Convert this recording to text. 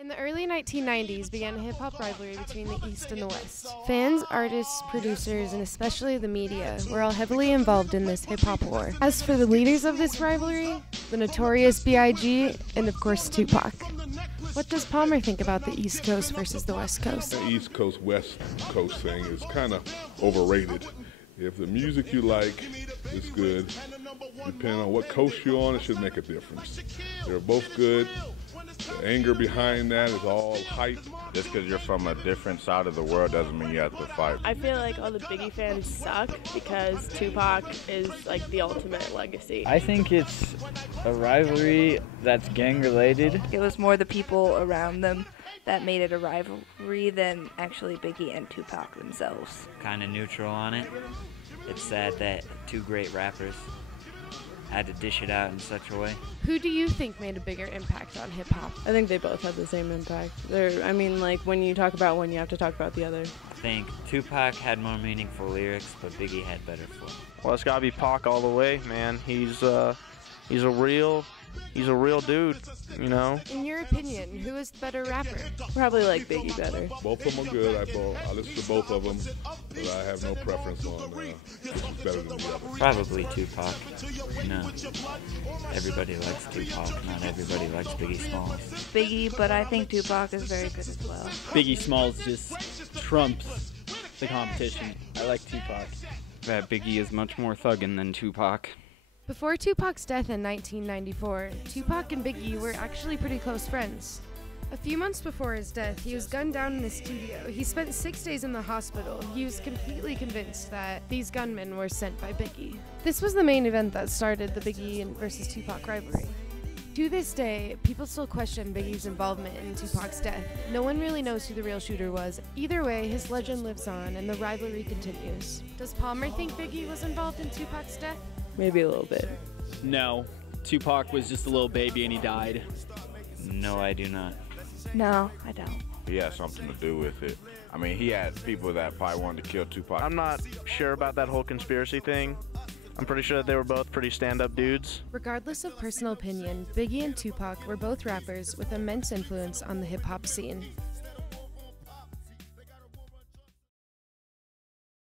In the early 1990s began a hip-hop rivalry between the East and the West. Fans, artists, producers, and especially the media were all heavily involved in this hip-hop war. As for the leaders of this rivalry, the Notorious B.I.G. and of course Tupac. What does Palmer think about the East Coast versus the West Coast? The East Coast, West Coast thing is kind of overrated. If the music you like is good, depending on what coast you're on, it should make a difference. They're both good. The anger behind that is all hype. Just because you're from a different side of the world doesn't mean you have to fight. I feel like all the Biggie fans suck because Tupac is like the ultimate legacy. I think it's a rivalry that's gang related. It was more the people around them that made it a rivalry than actually Biggie and Tupac themselves. Kind of neutral on it. It's sad that two great rappers had to dish it out in such a way. Who do you think made a bigger impact on hip-hop? I think they both have the same impact. Like when you talk about one, you have to talk about the other. I think Tupac had more meaningful lyrics, but Biggie had better flow. Well, it's gotta be Pac all the way, man. He's a real dude, you know. In your opinion, who is the better rapper? Probably like Biggie better. Both of them are good. I listen to both of them, but I have no preference on which is better than the other. Probably Tupac. No. Everybody likes Tupac, not everybody likes Biggie Smalls. Biggie, but I think Tupac is very good as well. Biggie Smalls just trumps the competition. I like Tupac. That Biggie is much more thuggin' than Tupac. Before Tupac's death in 1994, Tupac and Biggie were actually pretty close friends. A few months before his death, he was gunned down in his studio. He spent 6 days in the hospital. He was completely convinced that these gunmen were sent by Biggie. This was the main event that started the Biggie versus Tupac rivalry. To this day, people still question Biggie's involvement in Tupac's death. No one really knows who the real shooter was. Either way, his legend lives on and the rivalry continues. Does Palmer think Biggie was involved in Tupac's death? Maybe a little bit. No, Tupac was just a little baby and he died. No, I do not. No, I don't. He had something to do with it. I mean, he had people that probably wanted to kill Tupac. I'm not sure about that whole conspiracy thing. I'm pretty sure that they were both pretty stand-up dudes. Regardless of personal opinion, Biggie and Tupac were both rappers with immense influence on the hip-hop scene.